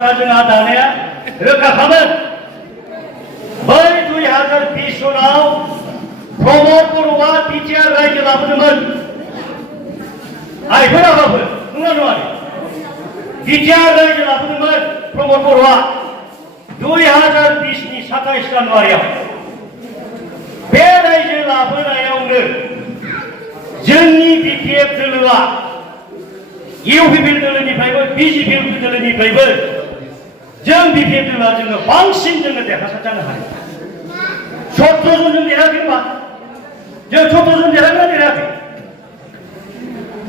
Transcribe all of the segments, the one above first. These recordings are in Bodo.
जोंहा दानाया रोखाखामोन बै 2020 सनाव प्रमद बर'आ बिटिआर रायजो लाबोदोंमोन आइफोर आफाफोर नंगौना नङा बिटिआर रायजो लाबोदोंमोन प्रमद बर'आ 2020 नि 27 जानुवारियाव बे रायजो लाबोनायावनो जोंनि बिपिएफ दोलोआ इउपिपिएल दोलोनिफ्रायबो बिजिपिएल दोलोनिफ्रायबो जों बिपिएफ दोलोआ जोङो बांसिन जोङो देरहासार जानो हायो 17 जन जों देरहाखै होनबा जों 17 जन देरहागोना देरहाखै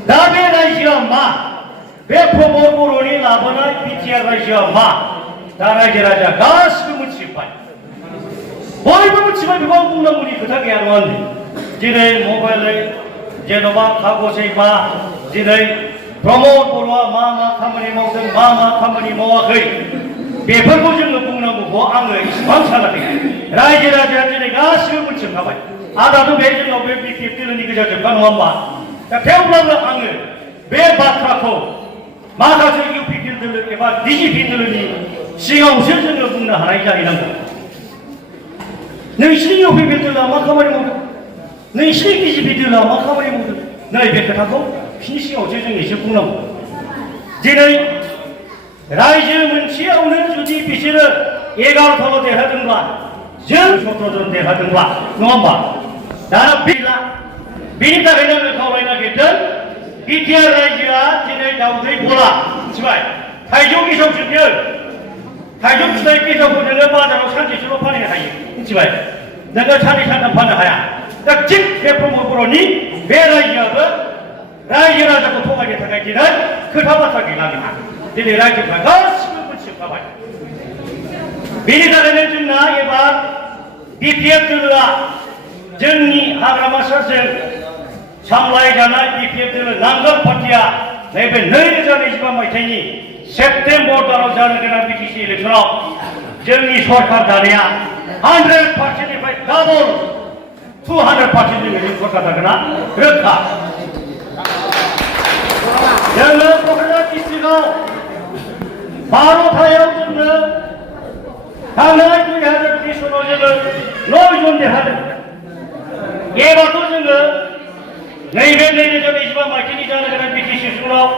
दा बे रायजोआ मा बे प्रमद बर'नि लाबोनाय बिटिआर रायजोआ मा दा रायजो राजा गासिबो मिथिजोब्बाय बयबो मिथिबाय बेखौ आं बुंनांगौनि खोथा गैया नङा दिनै मबाइलै जेन'बा कागजै मा दिनै प्रमद बर'आ मा खामानि मावदों मा खामानि मावाखै बेफोरखौ जोङो बुंनांगौखौ आङो इसेबां सानाखै रायजो राजाया दिनै गासिबो मिथिजोबखाबाय आदाथ' बे जोंनाव बे बिपिएफ दोलोनि गेजेरजोंबा नङा होमबा दा थेवब्लाबो आङो बे बाथ्राखौ माखासे इउपिपिएल दोलो एबा बिजिपि दोलोनि सिगाङावसो जोङो बुंनो हानाय जाहैनांगौ नोंसिनि इउपिपिएल दोलोआ मा खामानि मावदों नोंसिनि बिजिपि दोलोआ मा खामानि मावदों नैबे खोथाखौ बिसिनि सिगाङावसो जों एसे बुंनांगौ दिनै रायजो मोनसेयावनो जुदि बिसोरो 11 देरहादोंब्ला जों 17 जन देरहादोंब्ला नङा होमबा दाना गैला बेनि थाखायनो आङो खावलायनो नागिरदों बिटिआर रायजोआ दिनै दाउदै गला मिथिबाय थाइजौ गेसावसो बियो थाइजौ फिथाइ गेसावखौ नोङो बाजाराव सानसेसोल' फाननो हायो मिथिबाय नोङो साननै सानथाम फाननो हाया दा थिग बे प्रमद बर'नि बे रायजोआबो रायजो राजाखौ थगायनो थाखाय दिनै खोथा बाथ्रा गैला बेहा दिनै रायजोफ्रा गासिबो मिथिजोबखाबाय बेनि थाखायनो जोंना एबार बिपिएफ दोलोआ जोंनि हाग्रामा सेरजों सामलायजानाय बिपिएफ दोलो नांगोल पार्टिया नैबे 2025 मायथाइनि सेप्तेम्बर दानाव जानो गोनां बिटिसि इलेक्सनाव जोंनि सरकार दानाया 100% निफ्राय डाबल 200% जों सरकार दागोना रोखा जोङो क'क्राझार डिस्ट्रिक्टआव 12थायाव जोङो थांनाय 2020 सनाव जोङो 9 जन देरहादों एबारथ' जोङो नैबे 2025 मायथाइनि जानो गोनां बिटिसि इलेक्सनाव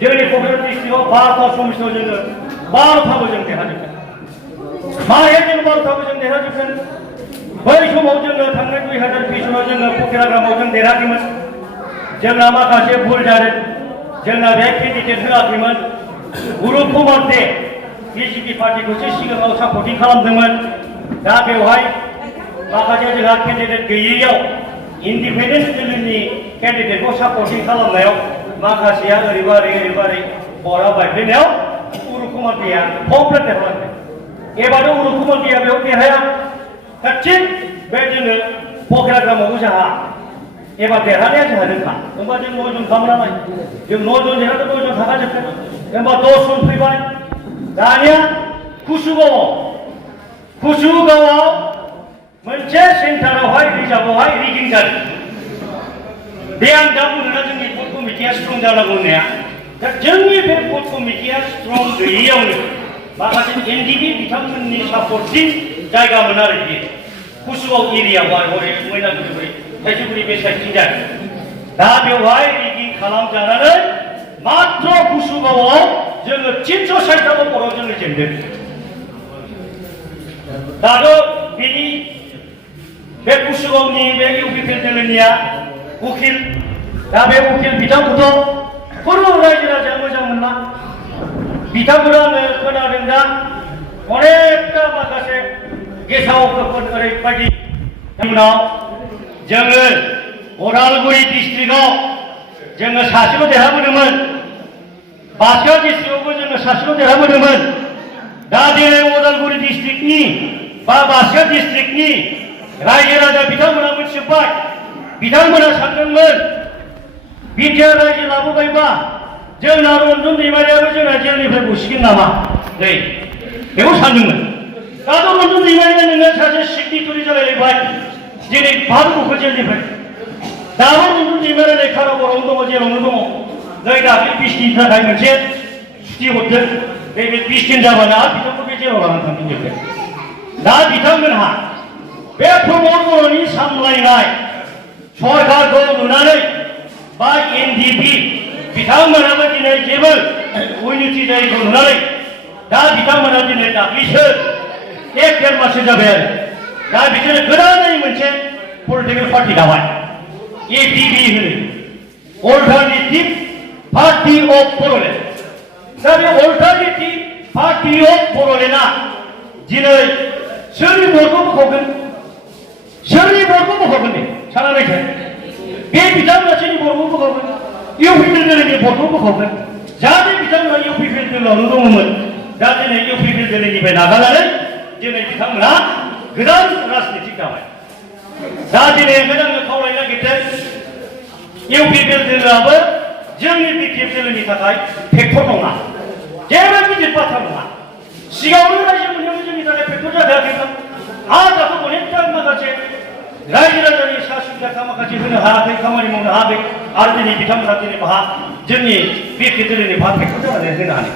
जोंनि क'क्राझार डिस्ट्रिक्टआव 12था समितियाव जोङो 12थाबो जों देरहाजोबगोन माहाय जों 12थाबो जों देरहाजोबगोन बै समाव जोङो थांनाय 2020 सनाव जोङो फकिराग्रामाव जों देरहाखैमोन जोंना माखासे भुल जादों जोंना बे केन्डिडेट होआखैमोन गुरुप कुमार दे बिजेपि पार्टिखौसो सिगाङाव सापर्टिं खालामदोंमोन दा बेवहाय माखासे जोंहा केन्डिडेट गैयैयाव इन्डिपेन्डेन्ट दोलोनि केन्डिडेटखौ सापर्टिं खालामनायाव माखासेया ओरैबारै बरा बायफ्लेनायाव गुरुप कुमार देया कमप्लेट देरहालांदों एबारथ' गुरुप कुमार देया बेयाव देरहाया दा थिग बे जोङो फकिराग्रामावबो जोंहा एबार देरहानाया जोंहा रोखा होमबा जों 9 जन खालामनो नालाय जों 9 जन देरहादों 9 जन थाखाजोबगोन होमबा 10 जन फैबाय दानिया कुसुगावआव मोनसे सेन्टारावहाय रिजार्भआवहाय रिगिं जादों बे आं दा बुंदोंना जोंनि भट कमिटिया स्ट्रं जानांगौ होननाया दा जोंनि बे भट कमिटिया स्ट्रं गैयैयावनो माखासे एनडिपि बिथांमोननि सापर्टिं जायगामोन आरो बियो कुसुगाव एरियायावहाय हरै मैनागुरि थाइजौगुरि बे साइडथिं जायो दा बेवहाय रिगिं खालामजानानै मात्र कुसुगावआव जोङो 360 न'खराव जोङो जेनदों दाथ' बेनि बे कुसुगावनि बे इउपिपिएल दोलोनिया उकिल दा बे उकिल बिथांखौथ' खुनु रायजो राजाया मोजां मोनला बिथांमोना आङो खोनादों दा अनेकथा माखासे गेसाव गोफोन ओरैबायदि उनाव जोङो उदालगुरि डिस्ट्रिक्टआव जोङो सासेल' देरहाबोदोंमोन बाक्सा डिस्ट्रिक्टआवबो जोङो सासेल' देरहाबोदोंमोन दा दिनै उदालगुरि डिस्ट्रिक्टनि बा बाक्सा डिस्ट्रिक्टनि रायजो राजा बिथांमोना मिथिजोब्बाय बिथांमोना सानदोंमोन बिटिआर रायजो लाबोबायबा जोंना रन्जन दैमारियाबो जोंना जेलनिफ्राय गसिगोन नामा नै बेखौ सानदोंमोन दाथ' रन्जन दैमारिया नोङो सासे सिगनेटरि जालायलायबाय दिनै भारत जेलनिफ्राय दाबो रन्जन दैमारिया कारागारावनो दङ जेरावनो दङ नै दाख्लै 20 दिननि थाखाय मोनसे सुथि हरदों बे 20 दिन जाबानो आरो बिथांखौ बे जेराव लानानै थांफिनजोब्बाय दा बिथांमोनहा बे प्रमद बर'नि सामलायनाय सरकारखौ नुनानै बा एनडिपि बिथांमोनाबो दिनै जेबो उन्नति जायैखौ नुनानै दा बिथांमोना दिनै दाख्लैसो 1-1.5 माससो जाबाय आरो दा बिसोरो गोदानै मोनसे पलिटिकेल पार्टि दाबाय एपिबि होनो अल्टारनेटिभ पार्टि अफ बड'लेण्ड दा बे अल्टारनेटिभ पार्टि अफ बड'लेण्डआ दिनै सोरनि भटखौ बोखावगोन सोरनि भटखौ बोखावगोन दे सानना नायसाय बे बिथांमोना सोरनि भटखौ बोखावगोन इउपिपिएल दोलोनि भटखौ बोखावगोन जाहाथे बिथांमोना इउपिपिएल दोलोआवनो दङमोन दा दिनै इउपिपिएल दोलोनिफ्राय नागारनानै दिनै बिथांमोना गोदान राजनितिक दाबाय दा दिनै ओंखायनो आङो खावलायनो नागिरदों इउपिपिएल दोलोआबो जोंनि बिटिएफ दोलोनि थाखाय फेक्टर नङा जेबो गिदिर बाथ्रा नङा सिगाङावनो रायजो मोननायावनो जोंनि थाखाय फेक्टर जाखायाखैमोन आरो दाथ' अनेकथा माखासे रायजो राजानि सा सुबिदा माखासे होनो हायाखै खामानि मावनो हायाखै आरो दिनै बिथांमोना दिनै बाहा जोंनि बिटिएफ दोलोनि बाहा फेक्टर जानानै होनो हानाय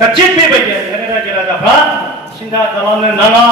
दा थिग बेबायदि ओंखायनो रायजो राजाफ्रा सिन्था खालामनो नाङा